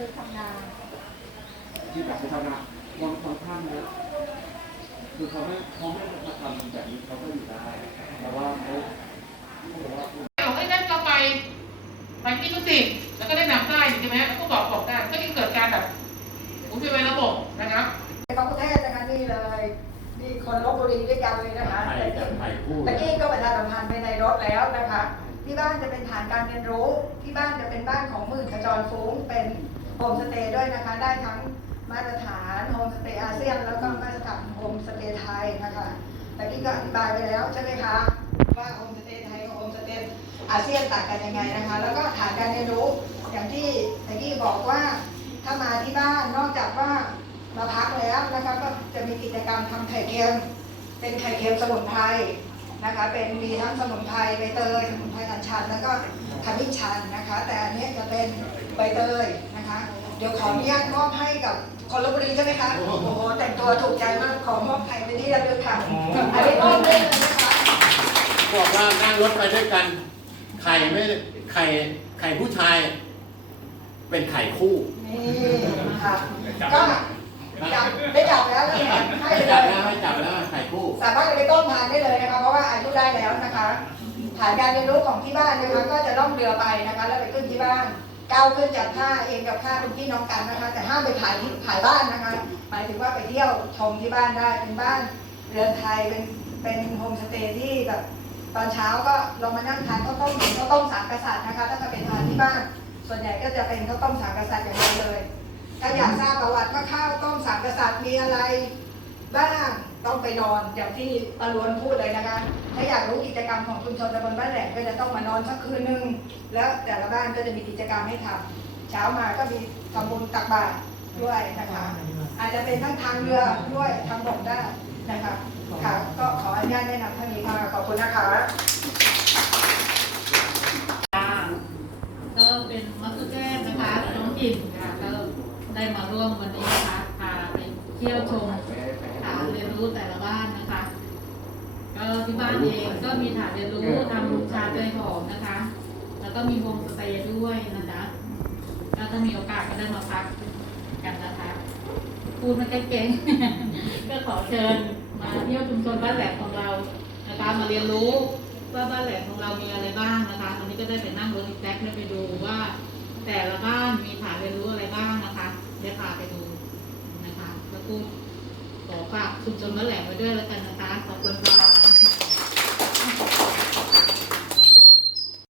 คือทำนาที่แบบไปทำงานบางบางท่านนะคือเขาไม่เขาไม่มาทำแบบนี้เขาก็อยู่ได้แต่ว่าเขาเขาบอกว่าเอาไอ้นั่นเราไปไปที่นุสิตแล้วก็ได้นำได้ใช่ไหมแล้วก็บอกบอกได้ก็ยิ่งเกิดการแบบหมุนเวียนในระบบนะครับในกรุงเทพนะคะนี่เลยนี่คนลบบุรีด้วยกันเลยนะคะไทยกับไทยคู่ตะกี้ก็ประชาสัมพันธ์ไปในรถแล้วนะคะ ที่บ้านจะเป็นฐานการเรียนรู้ ที่บ้านจะเป็นบ้านของหมื่นขจรฟุ้งเป็น โฮมสเตย์ด้วยนะคะ ได้ทั้งมาตรฐานโฮมสเตย์อาเซียน แล้วก็มาตรฐานโฮมสเตย์ไทยนะคะตะกี้ก็อธิบายไปแล้วใช่ไหมคะว่าโฮมสเตย์ไทยกับโฮมสเตย์อาเซียนต่างกันยังไงนะคะ แล้วก็ฐานการเรียนรู้อย่างที่ตะกี้บอกว่าถ้ามาที่บ้านนอกจากว่ามาพักแล้วนะคะก็จะมีกิจกรรมทำไข่เค็มเป็นไข่เค็มสมุนไพรนะคะ เป็นมีทั้งสมุนไพรใบเตยสมุนไพรอัญชันแล้วก็ขมิ้นชันนะคะ แต่อันนี้จะเป็นใบเตยน เดี๋ยวขออนุญาตมอบให้กับคนลบบุรีใช่ไหมคะ โอ้โห แต่งตัวถูกใจมาก ขอมอบไข่ไปที่ระลึกค่ะอันนี้มอบได้เลยนะคะบอกว่านั่งรถไปด้วยกัน ไข่ไม่ไข่ไข่ผู้ชาย เป็นไข่คู่นี่ค่ะ ก็จับได้จับแล้วแล้วแถมให้ให้เลจับย แล้วให้จับแล้วไข่คู่ สามารถเอาไปต้มทานได้เลยนะคะ เพราะว่าอายุได้แล้วนะคะฐานการเรียนรู้ของที่บ้านนะคะก็จะล่องเรือไปนะคะ แล้วไปขึ้นที่บ้าน ก้าวขึ้นจากท่าเองกับท่าเป็นพี่น้องกันนะคะ แต่ห้ามไปถ่ายที่ถ่ายบ้านนะคะ หมายถึงว่าไปเที่ยวชมที่บ้านได้เป็นบ้านเรือนไทยเป็นเป็นโฮมสเตย์ที่แบบตอนเช้าก็ลงมานั่งทานข้าวต้มข้าวต้มสามกษัตริย์นะคะ ถ้าจะไปทานที่บ้าน ส่วนใหญ่ก็จะเป็นข้าวต้มสามกษัตริย์อย่างเดียวเลย ถ้าอยากทราบประวัติว่าข้าวต้มสามกษัตริย์มีอะไรบ้าง นอนอย่างที่ปาลวนพูดเลยนะคะ ถ้าอยากรู้กิจกรรมของชุมชนตำบลบ้านแหลมก็จะต้องมานอนสักคืนหนึ่งแล้วแต่ละบ้านก็จะมีกิจกรรมให้ทำเช้ามาก็มีทำบุญตักบาตรด้วยนะคะ อาจจะเป็นทั้งทางเรือด้วยทางบกได้นะคะค่ะก็ขออนุญาตแนะนำท่านนี้ค่ะขอบคุณนะคะก็เป็นมัสเตอร์นะคะน้องกิ่นค่ะก็ได้มาร่วมวันนี้นะคะพาไปเที่ยวชม รียนรู้แต่ละบ้านนะคะ ก็ที่บ้านเองก็มีฐานเรียนรู้ทำชาใจหอมนะคะ แล้วก็มีโฮมสเตย์ด้วยนะคะก็ถ้ามีโอกาสก็ได้มาพักกันนะคะพูดไม่ค่อยเก่งก็ขอเชิญมาเที่ยวชุมชนบ้านแหลมของเรานะคะมาเรียนรู้ว่าบ้านแหลมของเรามีอะไรบ้างนะคะวันนี้ก็ได้ไปนั่งรถอีแท็กได้ไปดูว่า แต่ละบ้านมีฐานเรียนรู้อะไรบ้างนะคะได้พาไปดูนะคะ แล้วก็ขอฝาก ชุมชนบ้านแหลมไว้ด้วยแล้วกันนะคะ ขอบคุณค่ะ